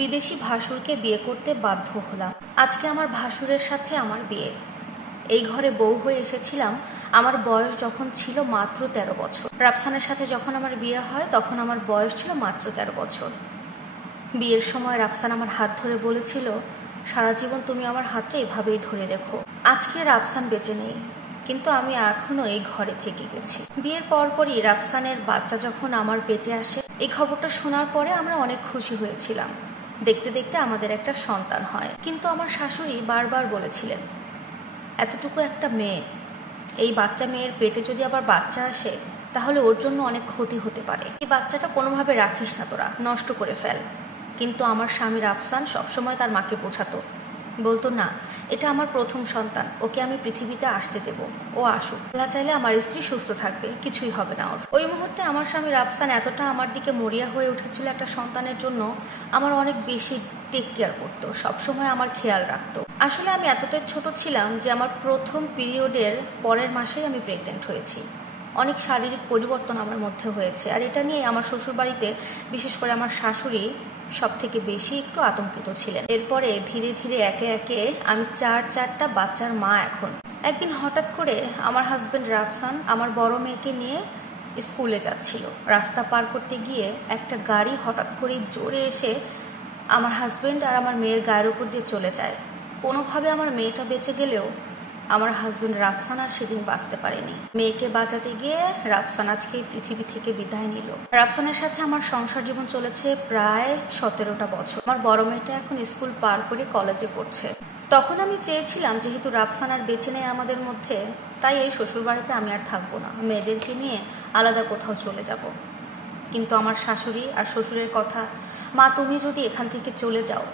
বিদেশি ভাসুরকে বিয়ে করতে বাধ্য হলাম। আজকে আমার ভাসুরের সাথে আমার বিয়ে। এই ঘরে বউ হয়ে এসেছিলাম আমার বয়স যখন ছিল মাত্র ১৩ বছর। রাফসানের সাথে যখন আমার বিয়ে হয় তখন আমার বয়স ছিল মাত্র ১৩ বছর। বিয়ের সময় রাফসান আমার হাত ধরে বলেছিল, সারা জীবন তুমি আমার হাতটা এভাবেই ধরে রেখো। আজকে রাফসান বেঁচে নেই, কিন্তু আমি এখনো এই ঘরে থেকে গেছি। বিয়ের পরপরই রাফসানের বাচ্চা যখন আমার পেটে আসে, এই খবরটা শোনার পরে আমরা অনেক খুশি হয়েছিলাম। দেখতে দেখতে আমাদের একটা সন্তান হয়। কিন্তু আমার শাশুড়ি বারবার বলেছিলেন, এতটুকু একটা মেয়ে, এই বাচ্চা মেয়ের পেটে যদি আবার বাচ্চা আসে তাহলে ওর জন্য অনেক ক্ষতি হতে পারে। এই বাচ্চাটা কোনোভাবে রাখিস না, তোরা নষ্ট করে ফেল। কিন্তু আমার স্বামী রাফসান সবসময় তার মাকে বোঝাতো, বলতো না, এটা আমার প্রথম সন্তান, ওকে আমি পৃথিবীতে আসতে দেব, ও আসুক, আল্লাহ চাইলে আমার স্ত্রী সুস্থ থাকবে, কিছুই হবে না ওর। ওই মুহূর্তে আমার স্বামী রাফসান এতটা আমার দিকে মরিয়া হয়ে উঠেছিল একটা সন্তানের জন্য, আমার অনেক বেশি টেক কেয়ার করতো, সবসময় আমার খেয়াল রাখতো। আসলে আমি এতটাই ছোট ছিলাম যে আমার প্রথম পিরিয়ডের পরের মাসেই আমি প্রেগনেন্ট হয়েছি। অনেক শারীরিক পরিবর্তন আমার মধ্যে হয়েছে, আর এটা নিয়ে আমার শ্বশুরবাড়িতে বিশেষ করে আমার শাশুড়ি সব থেকে বেশি একটু আতঙ্কিত ছিলেন। এরপরে ধীরে ধীরে একে একে আমি চারটা বাচ্চার মা এখন। একদিন হঠাৎ করে আমার হাজবেন্ড রাফসান আমার বড় মেয়েকে নিয়ে স্কুলে যাচ্ছিল। রাস্তা পার করতে গিয়ে একটা গাড়ি হঠাৎ করে জোরে এসে আমার হাজবেন্ড আর আমার মেয়ের গায়ের উপর দিয়ে চলে যায়। কোনোভাবে আমার মেয়েটা বেঁচে গেলেও আমার হাজবেন্ড রাফসান আর সেদিন বাঁচতে পারেনি। মেয়েকে বাঁচাতে গিয়ে রাফসান আজকে এই পৃথিবী থেকে বিদায় নিল। রাফসানের সাথে আমার সংসার জীবন চলেছে প্রায় 17টা বছর। আমার বড় মেয়েটা এখন স্কুল পার করে কলেজে পড়ছে। তখন আমি চেয়েছিলাম, যেহেতু রাফসান আর বেঁচে নেই আমাদের মধ্যে, তাই এই শ্বশুরবাড়িতে আমি আর থাকবো না, মেয়েদেরকে নিয়ে আলাদা কোথাও চলে যাব। কিন্তু আমার শাশুড়ি আর শ্বশুরের কথা, মা তুমি যদি এখান থেকে চলে যাও,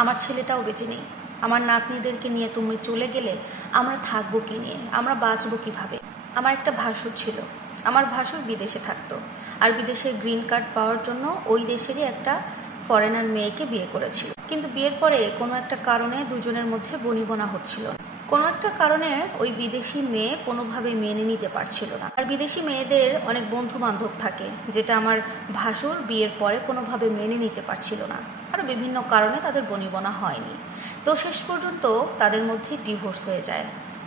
আমার ছেলেটাও বেঁচে নেই, আমার নাতনিদেরকে নিয়ে তুমি চলে গেলে আমরা থাকবো কি নিয়ে, আমরা বাঁচবো কিভাবে। আমার একটা ভাসুর ছিল, আমার ভাসুর বিদেশে থাকতো, আর বিদেশের গ্রিন কার্ড পাওয়ার জন্য ওই দেশেরই একটা ফরেনার মেয়েকে বিয়ে করেছিল। কিন্তু বিয়ের পরে কোনো একটা কারণে দুজনের মধ্যে বনিবনা হচ্ছিল না। কোনো একটা কারণে ওই বিদেশি মেয়ে কোনোভাবে মেনে নিতে পারছিল না। আর বিদেশি মেয়েদের অনেক বন্ধু বান্ধব থাকে, যেটা আমার ভাসুর বিয়ের পরে কোনোভাবে মেনে নিতে পারছিল না। আর বিভিন্ন কারণে তাদের বনিবনা হয়নি। তো শেষ পর্যন্ত তাদের মধ্যে ডিভোর্স হয়ে যায়,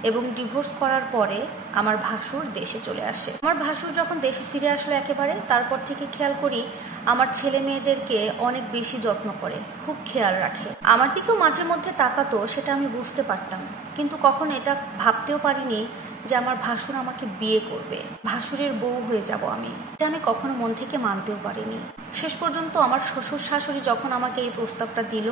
এবং ডিভোর্স করার পরে আমার ভাসুর দেশে চলে আসে। আমার ভাসুর যখন দেশে ফিরে আসলো একেবারে, তারপর থেকে খেয়াল করি আমার ছেলে মেয়েদেরকে অনেক বেশি যত্ন করে, খুব খেয়াল রাখে। আমার দিকেও মাঝে মধ্যে তাকাতো, সেটা আমি বুঝতে পারতাম, কিন্তু কখনো এটা ভাবতেও পারিনি যে আমার ভাসুর আমাকে বিয়ে করবে, ভাসুরের বউ হয়ে যাব আমি। এটা আমি কখনো মন থেকে মানতেও পারিনি। শেষ পর্যন্ত আমার শ্বশুর শাশুড়ি যখন আমাকে এই প্রস্তাবটা দিল,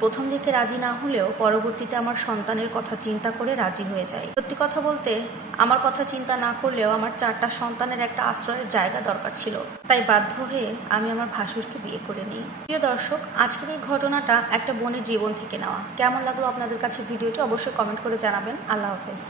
প্রথম দিকে রাজি না হলেও পরবর্তীতে আমার সন্তানের কথা চিন্তা করে রাজি হয়ে যায়। সত্যি কথা বলতে, আমার কথা চিন্তা না করলেও আমার 4টা সন্তানের একটা আশ্রয়ের জায়গা দরকার ছিল, তাই বাধ্য হয়ে আমি আমার ভাসুরকে বিয়ে করে নিই। প্রিয় দর্শক, আজকের এই ঘটনাটা একটা বোনের জীবন থেকে নেওয়া। কেমন লাগলো আপনাদের কাছে ভিডিওটি অবশ্যই কমেন্ট করে জানাবেন। আল্লাহ হাফেজ।